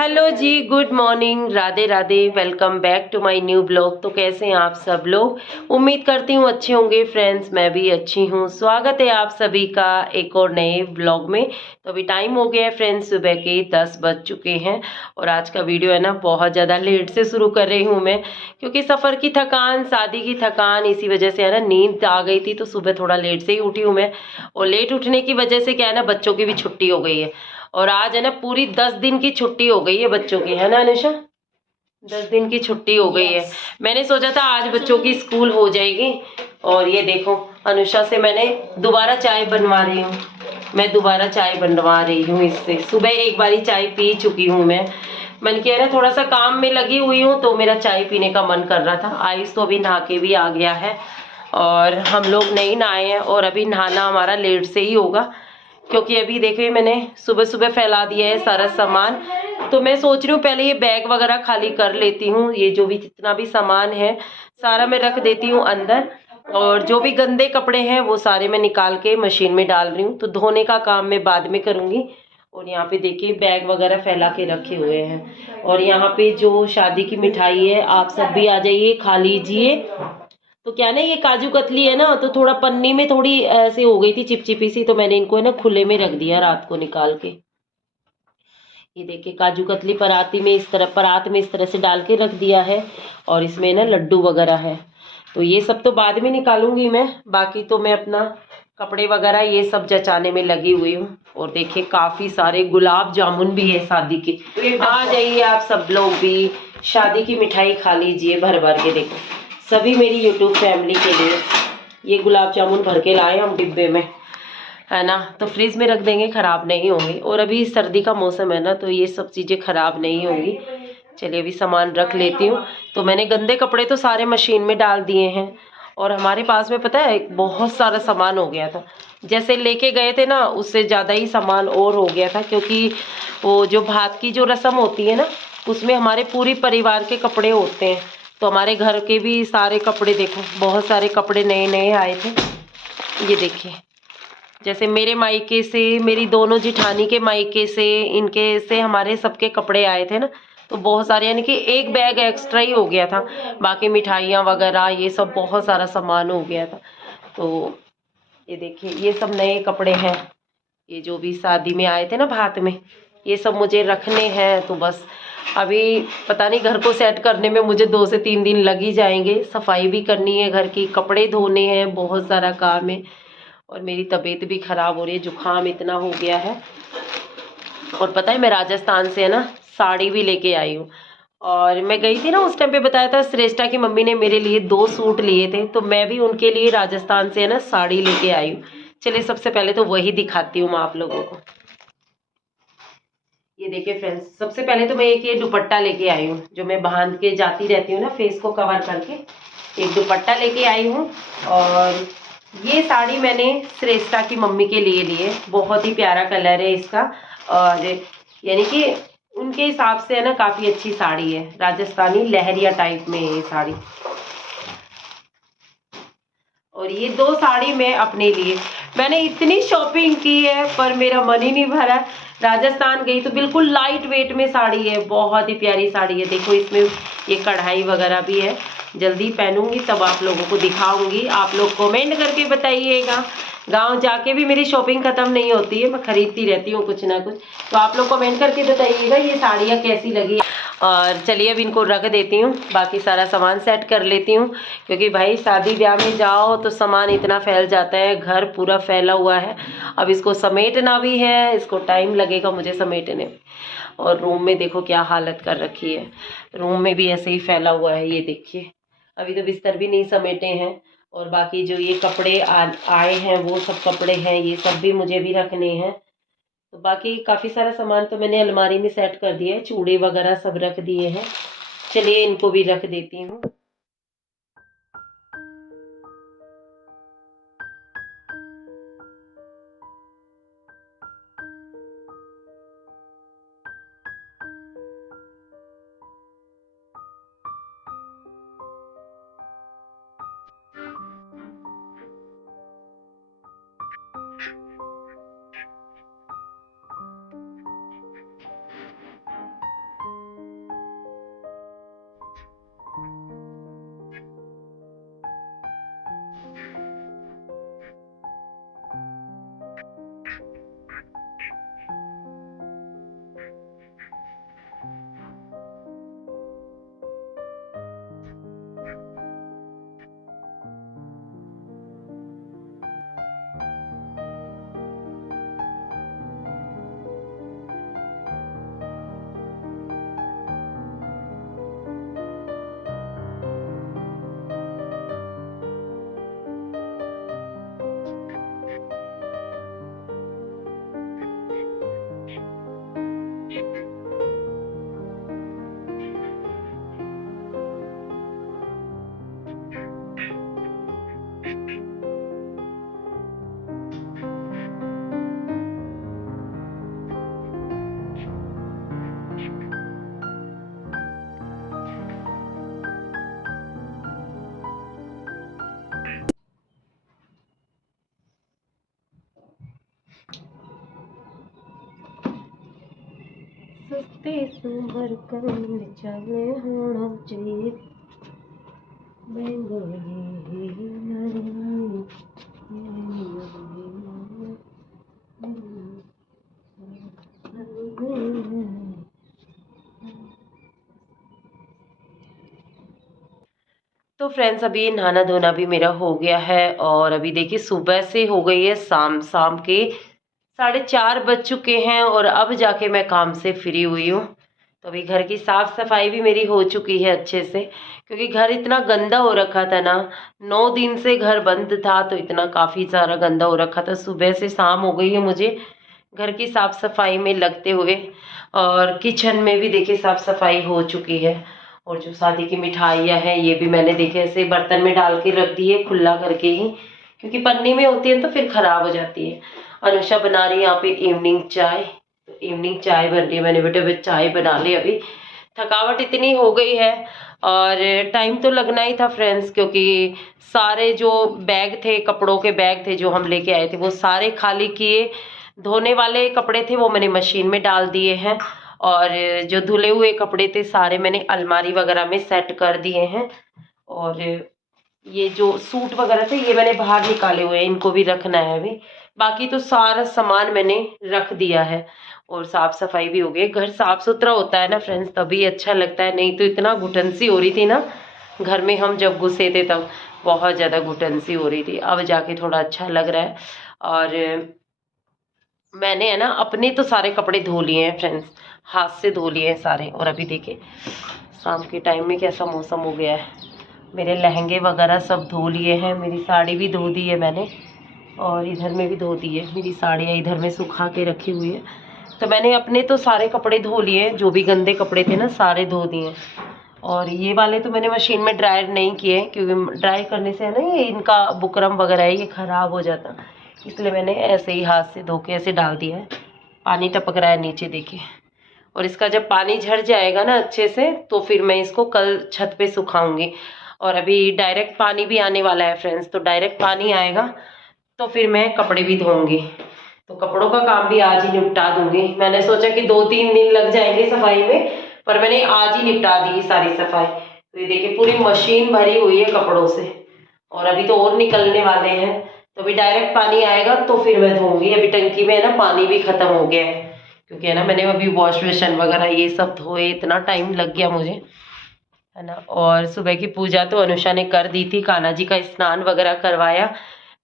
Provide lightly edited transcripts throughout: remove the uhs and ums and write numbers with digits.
Hello जी, good morning, Radhe Radhe. Welcome back to my new blog. तो कैसे हैं आप सब लोग? उम्मीद करती हूँ अच्छे होंगे फ्रेंड्स। मैं भी अच्छी हूँ। स्वागत है आप सभी का एक और नए ब्लॉग में। तो अभी टाइम हो गया है फ्रेंड्स, सुबह के 10 बज चुके हैं। और आज का वीडियो है ना बहुत ज़्यादा लेट से शुरू कर रही हूँ मैं, क्योंकि सफ़र की थकान, शादी की थकान, इसी वजह से है ना नींद आ गई थी। तो सुबह थोड़ा लेट से ही उठी हूँ मैं। और लेट उठने की वजह से क्या है ना, बच्चों की भी छुट्टी हो गई है। और आज है ना पूरी 10 दिन की छुट्टी हो गई है बच्चों की, है ना अनुषा? 10 दिन की छुट्टी हो गई है। मैंने सोचा था आज बच्चों की स्कूल हो जाएगी। और ये देखो, अनुषा से मैंने दोबारा चाय बनवा रही हूँ। मैं दोबारा चाय बनवा रही हूँ इससे। सुबह एक बारी चाय पी चुकी हूँ मैं। मन किया ना, थोड़ा सा काम में लगी हुई हूँ तो मेरा चाय पीने का मन कर रहा था। आयुष तो अभी नहा के भी आ गया है और हम लोग नहीं नहाए हैं। और अभी नहाना हमारा लेट से ही होगा, क्योंकि अभी देखिए मैंने सुबह सुबह फैला दिया है सारा सामान। तो मैं सोच रही हूँ पहले ये बैग वगैरह खाली कर लेती हूँ। ये जो भी जितना भी सामान है सारा मैं रख देती हूँ अंदर। और जो भी गंदे कपड़े हैं वो सारे मैं निकाल के मशीन में डाल रही हूँ। तो धोने का काम मैं बाद में करूँगी। और यहाँ पे देखिए बैग वगैरह फैला के रखे हुए हैं। और यहाँ पे जो शादी की मिठाई है, आप सब भी आ जाइए, खा लीजिए। तो क्या ना, ये काजू कतली है ना, तो थोड़ा पन्नी में थोड़ी ऐसे हो गई थी चिपचिपी सी, तो मैंने इनको है ना खुले में रख दिया रात को निकाल के। ये देखिए काजू कतली पराती में इस तरह, परात में इस तरह से डाल के रख दिया है। और इसमें ना लड्डू वगैरह है। तो ये सब तो बाद में निकालूंगी मैं। बाकी तो मैं अपना कपड़े वगैरह ये सब जचाने में लगी हुई हूँ। और देखिए काफी सारे गुलाब जामुन भी है शादी के। आ जाइए आप सब लोग भी, शादी की मिठाई खा लीजिए भर भर के। देखो सभी मेरी यूट्यूब फैमिली के लिए ये गुलाब जामुन भर के लाए हम डिब्बे में, है ना। तो फ्रिज में रख देंगे, खराब नहीं होंगे। और अभी सर्दी का मौसम है ना, तो ये सब चीजें खराब नहीं होंगी। चलिए अभी सामान रख लेती हूँ। तो मैंने गंदे कपड़े तो सारे मशीन में डाल दिए हैं। और हमारे पास में पता है बहुत सारा सामान हो गया था। जैसे लेके गए थे ना, उससे ज़्यादा ही सामान और हो गया था। क्योंकि वो जो भात की जो रस्म होती है ना, उसमें हमारे पूरी परिवार के कपड़े होते हैं। तो हमारे घर के भी सारे कपड़े, देखो बहुत सारे कपड़े नए नए आए थे। ये देखिए, जैसे मेरे मायके से, मेरी दोनों जिठानी के मायके से, इनके से हमारे सबके कपड़े आए थे ना। तो बहुत सारे, यानी कि एक बैग एक्स्ट्रा ही हो गया था। बाकी मिठाइयाँ वगैरह ये सब बहुत सारा सामान हो गया था। तो ये देखिए ये सब नए कपड़े हैं। ये जो भी शादी में आए थे ना भात में, ये सब मुझे रखने हैं। तो बस अभी पता नहीं, घर को सेट करने में मुझे 2 से 3 दिन लग ही जाएंगे। सफाई भी करनी है घर की, कपड़े धोने हैं, बहुत सारा काम है। और मेरी तबीयत भी खराब हो रही है, जुकाम इतना हो गया है। और पता है मैं राजस्थान से है ना साड़ी भी लेके आई हूँ। और मैं गई थी ना, उस टाइम पे बताया था श्रेष्ठा की मम्मी ने मेरे लिए 2 सूट लिए थे। तो मैं भी उनके लिए राजस्थान से है ना साड़ी लेके आई हूँ। चलिए सबसे पहले तो वही दिखाती हूँ मैं आप लोगों को। ये देखिए फ्रेंड्स, सबसे पहले तो मैं एक ये दुपट्टा लेके आई हूँ, जो मैं बांध के जाती रहती हूँ ना फेस को कवर करके। एक दुपट्टा लेके आई हूँ। और ये साड़ी मैंने श्रेष्ठा की मम्मी के लिए ली है। बहुत ही प्यारा कलर है इसका। और यानी कि उनके हिसाब से है ना काफी अच्छी साड़ी है, राजस्थानी लहरिया टाइप में है ये साड़ी। और ये 2 साड़ी मैं अपने लिए, मैंने इतनी शॉपिंग की है पर मेरा मन ही नहीं भरा। राजस्थान गई तो बिल्कुल लाइट वेट में साड़ी है, बहुत ही प्यारी साड़ी है। देखो इसमें ये कढ़ाई वगैरह भी है। जल्दी पहनूंगी तब आप लोगों को दिखाऊंगी। आप लोग कमेंट करके बताइएगा। गांव जाके भी मेरी शॉपिंग खत्म नहीं होती है, मैं खरीदती रहती हूँ कुछ ना कुछ। तो आप लोग कमेंट करके बताइएगा ये साड़ियाँ कैसी लगी। और चलिए अब इनको रख देती हूँ, बाकी सारा सामान सेट कर लेती हूँ। क्योंकि भाई शादी ब्याह में जाओ तो सामान इतना फैल जाता है, घर पूरा फैला हुआ है। अब इसको समेटना भी है, इसको टाइम लगेगा मुझे समेटने में। और रूम में देखो क्या हालत कर रखी है, रूम में भी ऐसे ही फैला हुआ है। ये देखिए अभी तो बिस्तर भी नहीं समेटे हैं। और बाकी जो ये कपड़े आए हैं वो सब कपड़े हैं, ये सब भी मुझे भी रखने हैं। तो बाकी काफ़ी सारा सामान तो मैंने अलमारी में सेट कर दिया है, चूड़े वगैरह सब रख दिए हैं। चलिए इनको भी रख देती हूँ। सस्ते सुभर कंद चले होना चाहिए तो फ्रेंड्स अभी नहाना धोना भी मेरा हो गया है और अभी देखिए सुबह से हो गई है शाम, शाम के 4:30 बज चुके हैं और अब जाके मैं काम से फ्री हुई हूँ। तो अभी घर की साफ सफाई भी मेरी हो चुकी है अच्छे से, क्योंकि घर इतना गंदा हो रखा था ना, 9 दिन से घर बंद था तो इतना काफ़ी सारा गंदा हो रखा था। सुबह से शाम हो गई है मुझे घर की साफ सफाई में लगते हुए, और किचन में भी देखिए साफ सफाई हो चुकी है। और जो शादी की मिठाइयाँ हैं ये भी मैंने देखे ऐसे बर्तन में डाल के रख दी है खुला करके ही, क्योंकि पन्नी में होती है तो फिर खराब हो जाती है। अनुषा बना रही है यहाँ पे इवनिंग चाय, तो इवनिंग चाय बन रही है। मैंने बेटे चाय बना ली। अभी थकावट इतनी हो गई है और टाइम तो लगना ही था फ्रेंड्स, क्योंकि सारे जो बैग थे, कपड़ों के बैग थे जो हम लेके आए थे वो सारे खाली किए। धोने वाले कपड़े थे वो मैंने मशीन में डाल दिए हैं, और जो धुले हुए कपड़े थे सारे मैंने अलमारी वगैरह में सेट कर दिए हैं। और ये जो सूट वगैरह थे ये मैंने बाहर निकाले हुए हैं, इनको भी रखना है अभी। बाकी तो सारा सामान मैंने रख दिया है और साफ सफाई भी हो गई। घर साफ सुथरा होता है ना फ्रेंड्स तभी अच्छा लगता है, नहीं तो इतना घुटन सी हो रही थी ना घर में, हम जब घुसे थे तब बहुत ज़्यादा घुटन सी हो रही थी। अब जाके थोड़ा अच्छा लग रहा है। और मैंने है ना अपने तो सारे कपड़े धो लिए हैं फ्रेंड्स, हाथ से धो लिए हैं सारे। और अभी देखिए शाम के टाइम में कैसा मौसम हो गया है। मेरे लहंगे वगैरह सब धो लिए हैं, मेरी साड़ी भी धो दी है मैंने, और इधर में भी धो दी है। मेरी साड़ियाँ इधर में सुखा के रखी हुई है। तो मैंने अपने तो सारे कपड़े धो लिए, जो भी गंदे कपड़े थे ना सारे धो दिए। और ये वाले तो मैंने मशीन में ड्रायर नहीं किए, क्योंकि ड्राई करने से है ना ये इनका बुकरम वगैरह है ये ख़राब हो जाता, इसलिए मैंने ऐसे ही हाथ से धो के ऐसे डाल दिया है। पानी टपक रहा है नीचे देखिए। और इसका जब पानी झड़ जाएगा ना अच्छे से तो फिर मैं इसको कल छत पे सुखाऊंगी। और अभी डायरेक्ट पानी भी आने वाला है फ्रेंड्स, तो डायरेक्ट पानी आएगा तो फिर मैं कपड़े भी धोऊंगी। तो कपड़ों का काम भी आज ही निपटा दूंगी। मैंने सोचा कि 2-3 दिन लग जाएंगे सफाई में, पर मैंने आज ही निपटा दी सारी सफाई। तो ये देखिए पूरी मशीन भरी हुई है कपड़ों से, और अभी तो और निकलने वाले हैं। तो अभी डायरेक्ट पानी आएगा तो फिर मैं धोऊंगी। अभी टंकी में है ना पानी भी खत्म हो गया है, क्योंकि है ना मैंने अभी वॉश बेसिन वगैरह ये सब धोए, इतना टाइम लग गया मुझे है ना। और सुबह की पूजा तो अनुषा ने कर दी थी, कान्हा जी का स्नान वगैरह करवाया,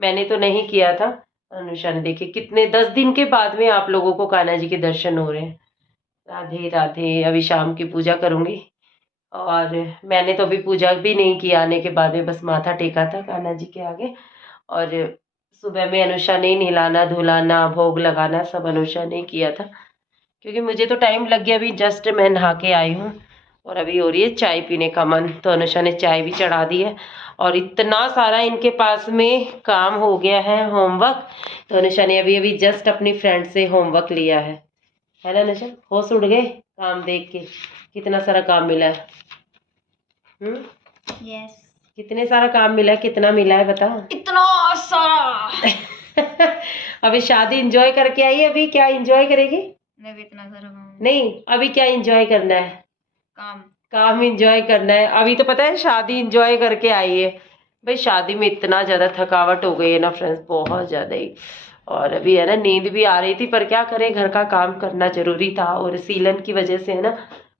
मैंने तो नहीं किया था। अनुषा ने देखिए कितने 10 दिन के बाद में आप लोगों को कान्हा जी के दर्शन हो रहे हैं। राधे राधे। अभी शाम की पूजा करूंगी, और मैंने तो अभी पूजा भी नहीं की आने के बाद में, बस माथा टेका था कान्हा जी के आगे। और सुबह में अनुषा ने नहलाना धुलाना भोग लगाना सब अनुषा ने किया था, क्योंकि मुझे तो टाइम लग गया। अभी जस्ट मैं नहा के आई हूँ और अभी हो रही है चाय पीने का मन, तो अनुषा ने चाय भी चढ़ा दी है। और इतना सारा इनके पास में काम हो गया है, होमवर्क। तो अनुषा ने अभी अभी जस्ट अपनी फ्रेंड से होमवर्क लिया है ना अनुषा? होश उड़ गए काम देख के, कितना सारा काम मिला है। यस। कितने सारा काम मिला है, कितना मिला है बता? इतना सारा। अभी शादी एंजॉय करके आई है, अभी क्या एंजॉय करेगी? मैं भी इतना सारा काम नहीं, अभी क्या एंजॉय करना है? काम एंजॉय करना है। अभी तो पता है शादी एंजॉय करके आई है। भाई शादी में इतना ज़्यादा थकावट हो गई है ना फ्रेंड्स, बहुत ज़्यादा ही। और अभी है ना नींद भी आ रही थी, पर क्या करें घर का काम करना जरूरी था। और सीलन की वजह से है ना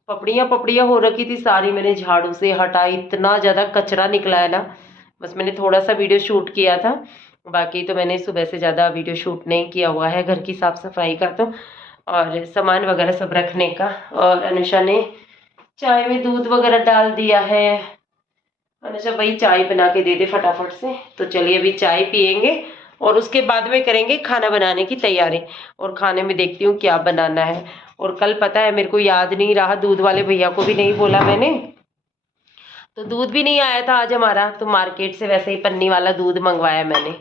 पपड़ियाँ पपड़ियाँ हो रखी थी सारी, मैंने झाड़ू से हटाई, इतना ज़्यादा कचरा निकला है ना। बस मैंने थोड़ा सा वीडियो शूट किया था, बाकी तो मैंने सुबह से ज़्यादा वीडियो शूट नहीं किया हुआ है घर की साफ़ सफाई का तो, और सामान वगैरह सब रखने का। और अनुषा ने चाय में दूध वगैरह डाल दिया है। अनुषा वही चाय बना के दे दे फटाफट से। तो चलिए अभी चाय पियेंगे और उसके बाद में करेंगे खाना बनाने की तैयारी। और खाने में देखती हूँ क्या बनाना है। और कल पता है मेरे को याद नहीं रहा, दूध वाले भैया को भी नहीं बोला मैंने, तो दूध भी नहीं आया था आज हमारा। तो मार्केट से वैसे ही पन्नी वाला दूध मंगवाया मैंने,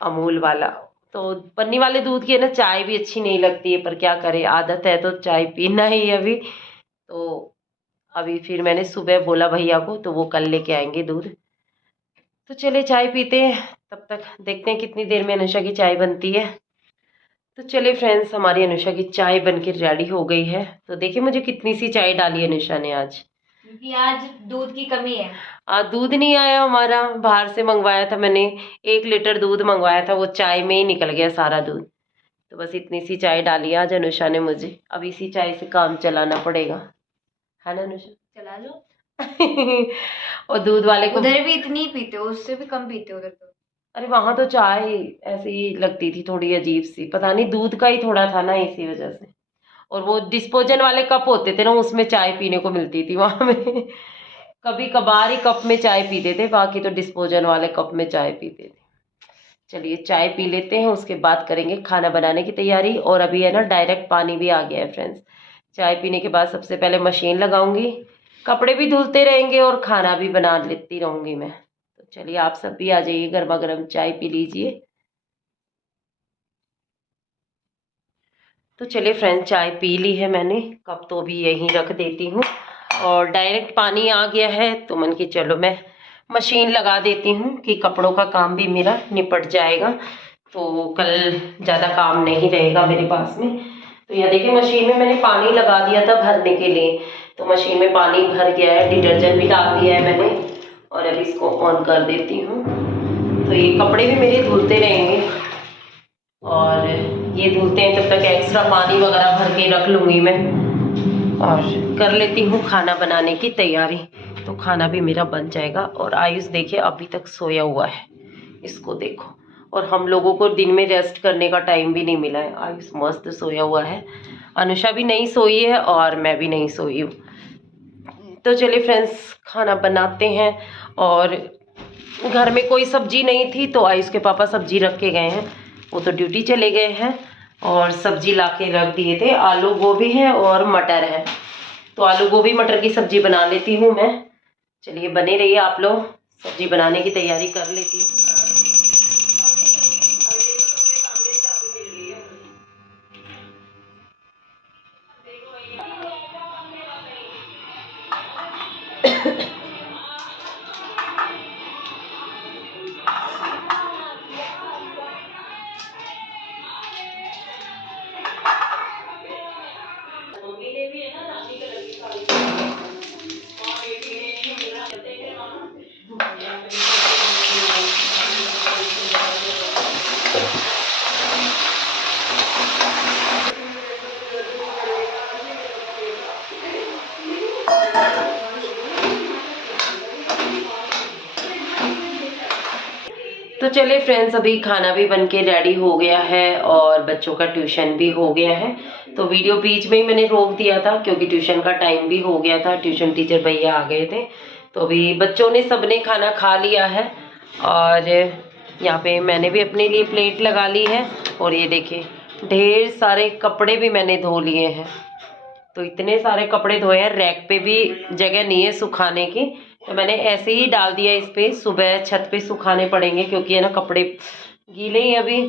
अमूल वाला। तो पन्नी वाले दूध की है ना चाय भी अच्छी नहीं लगती है, पर क्या करे आदत है तो चाय पीना ही है अभी। तो अभी फिर मैंने सुबह बोला भैया को, तो वो कल लेके आएंगे दूध। तो चले चाय पीते हैं, तब तक देखते हैं कितनी देर में अनुषा की चाय बनती है। तो चलिए फ्रेंड्स, हमारी अनुषा की चाय बनके रेडी हो गई है। तो देखिए मुझे कितनी सी चाय डाली अनुषा ने आज, क्योंकि आज दूध की कमी है। आज दूध नहीं आया हमारा, बाहर से मंगवाया था मैंने, 1 लीटर दूध मंगवाया था, वो चाय में ही निकल गया सारा दूध। तो बस इतनी सी चाय डाली आज अनुषा ने मुझे। अब इसी चाय से काम चलाना पड़ेगा, है ना अनुषा? चला लो। और दूध वाले को उधर भी इतनी पीते हो, उससे भी कम पीते हो उधर तो। अरे वहां तो चाय ऐसे ही लगती थी, थोड़ी अजीब सी, पता नहीं दूध का ही थोड़ा था ना, इसी वजह से। और वो डिस्पोजल वाले कप होते थे ना, उसमें चाय पीने को मिलती थी वहां में। कभी कभार ही कप में चाय पीते थे, बाकी तो डिस्पोजल वाले कप में चाय पीते थे। चलिए चाय पी लेते हैं, उसके बाद करेंगे खाना बनाने की तैयारी। और अभी है ना डायरेक्ट पानी भी आ गया है फ्रेंड्स। चाय पीने के बाद सबसे पहले मशीन लगाऊंगी, कपड़े भी धुलते रहेंगे और खाना भी बना लेती रहूंगी मैं। तो चलिए आप सब भी आ जाइए, गर्मा गर्म चाय पी लीजिए। तो चलिए फ्रेंड्स, चाय पी ली है मैंने, कप तो अभी यहीं रख देती हूँ। और डायरेक्ट पानी आ गया है तो मन की चलो मैं मशीन लगा देती हूँ कि कपड़ों का काम भी मेरा निपट जाएगा, तो कल ज़्यादा काम नहीं रहेगा मेरे पास में। तो यह देखिए मशीन में मैंने पानी लगा दिया था भरने के लिए, तो मशीन में पानी भर गया है, डिटर्जेंट भी डाल दिया है मैंने। और अब इसको ऑन कर देती हूँ, तो ये कपड़े भी मेरे धुलते रहेंगे। और ये धुलते हैं तब तक एक्स्ट्रा पानी वगैरह भर के रख लूँगी मैं, और कर लेती हूँ खाना बनाने की तैयारी। तो खाना भी मेरा बन जाएगा। और आयुष देखिए अभी तक सोया हुआ है, इसको देखो। और हम लोगों को दिन में रेस्ट करने का टाइम भी नहीं मिला है, आयुष मस्त सोया हुआ है, अनुषा भी नहीं सोई है और मैं भी नहीं सोई हूँ। तो चलिए फ्रेंड्स खाना बनाते हैं। और घर में कोई सब्जी नहीं थी तो आयुष के पापा सब्जी रख के गए हैं, वो तो ड्यूटी चले गए हैं। और सब्जी ला के रख दिए थे, आलू गोभी है और मटर है, तो आलू गोभी मटर की सब्जी बना लेती हूँ मैं। चलिए बने रहिए आप लोग, सब्जी बनाने की तैयारी कर लेती हूँ। तो चलिए फ्रेंड्स, अभी खाना भी बनके रेडी हो गया है और बच्चों का ट्यूशन भी हो गया है। तो वीडियो बीच में ही मैंने रोक दिया था क्योंकि ट्यूशन का टाइम भी हो गया था, ट्यूशन टीचर भैया आ गए थे। तो अभी बच्चों ने सबने खाना खा लिया है और यहाँ पे मैंने भी अपने लिए प्लेट लगा ली है। और ये देखिए ढेर सारे कपड़े भी मैंने धो लिए हैं, तो इतने सारे कपड़े धोए हैं, रैक पे भी जगह नहीं है सुखाने की, तो मैंने ऐसे ही डाल दिया इस पे। सुबह छत पे सुखाने पड़ेंगे क्योंकि है ना कपड़े गीले ही अभी,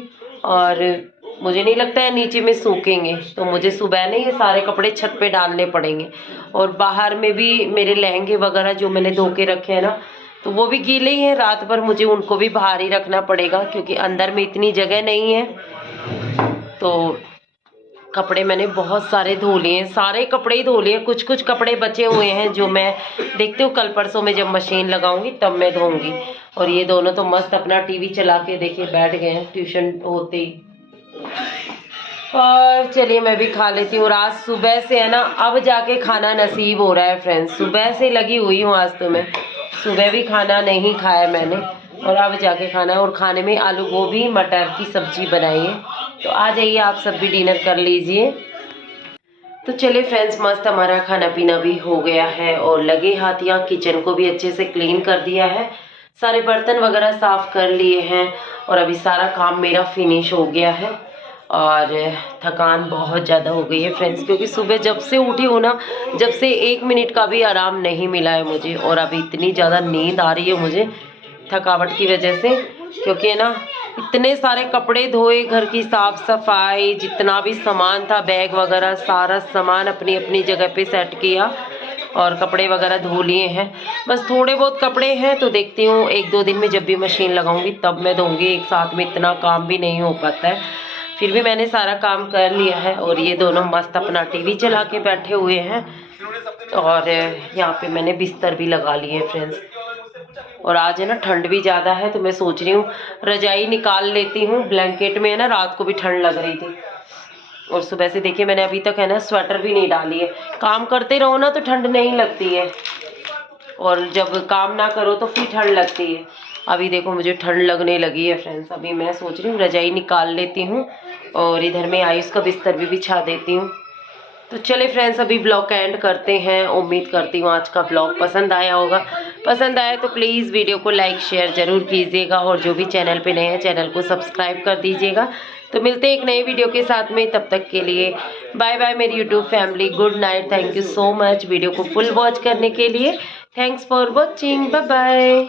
और मुझे नहीं लगता है नीचे में सूखेंगे, तो मुझे सुबह नहीं ये सारे कपड़े छत पे डालने पड़ेंगे। और बाहर में भी मेरे लहंगे वगैरह जो मैंने धो के रखे हैं ना, तो वो भी गीले ही हैं, रात भर मुझे उनको भी बाहर ही रखना पड़ेगा क्योंकि अंदर में इतनी जगह नहीं है। तो कपड़े मैंने बहुत सारे धो लिए हैं, सारे कपड़े ही धो लिए, कुछ कुछ कपड़े बचे हुए हैं जो मैं देखती हूँ कल परसों में जब मशीन लगाऊंगी तब मैं धोऊंगी। और ये दोनों तो मस्त अपना टीवी चला के देखिए बैठ गए हैं ट्यूशन होते ही। और चलिए मैं भी खा लेती हूँ। और आज सुबह से है ना अब जाके खाना नसीब हो रहा है फ्रेंड्स, सुबह से लगी हुई हूँ आज तो मैं, सुबह भी खाना नहीं खाया मैंने और अब जाके खाना है। और खाने में आलू गोभी मटर की सब्जी बनाई है, तो आ जाइए आप सब भी डिनर कर लीजिए। तो चलिए फ्रेंड्स, मस्त हमारा खाना पीना भी हो गया है और लगे हाथ यहाँ किचन को भी अच्छे से क्लीन कर दिया है, सारे बर्तन वगैरह साफ कर लिए हैं और अभी सारा काम मेरा फिनिश हो गया है। और थकान बहुत ज़्यादा हो गई है फ्रेंड्स क्योंकि सुबह जब से उठी हूँ ना, जब से 1 मिनट का भी आराम नहीं मिला है मुझे, और अभी इतनी ज़्यादा नींद आ रही है मुझे थकावट की वजह से, क्योंकि है ना इतने सारे कपड़े धोए, घर की साफ सफाई, जितना भी सामान था बैग वगैरह सारा सामान अपनी अपनी जगह पे सेट किया और कपड़े वगैरह धो लिए हैं। बस थोड़े बहुत कपड़े हैं तो देखती हूँ 1-2 दिन में जब भी मशीन लगाऊंगी तब मैं धोऊंगी, एक साथ में इतना काम भी नहीं हो पाता है, फिर भी मैंने सारा काम कर लिया है और ये दोनों मस्त अपना टीवी चला के बैठे हुए हैं और यहाँ पे मैंने बिस्तर भी लगा लिए हैं फ्रेंड्स। और आज है ना ठंड भी ज़्यादा है तो मैं सोच रही हूँ रजाई निकाल लेती हूँ, ब्लैंकेट में है ना रात को भी ठंड लग रही थी। और सुबह से देखिए मैंने अभी तक है ना स्वेटर भी नहीं डाली है। काम करते रहो ना तो ठंड नहीं लगती है और जब काम ना करो तो फिर ठंड लगती है। अभी देखो मुझे ठंड लगने लगी है फ्रेंड्स। अभी मैं सोच रही हूँ रजाई निकाल लेती हूँ और इधर में आयुष का बिस्तर भी बिछा देती हूँ। तो चले फ्रेंड्स अभी ब्लॉग का एंड करते हैं। उम्मीद करती हूँ आज का ब्लॉग पसंद आया होगा। पसंद आया तो प्लीज़ वीडियो को लाइक शेयर ज़रूर कीजिएगा और जो भी चैनल पे नए हैं चैनल को सब्सक्राइब कर दीजिएगा। तो मिलते हैं एक नए वीडियो के साथ में, तब तक के लिए बाय बाय मेरी YouTube family. Good night. Thank you so much video को फुल वॉच करने के लिए। Thanks for watching. Bye bye.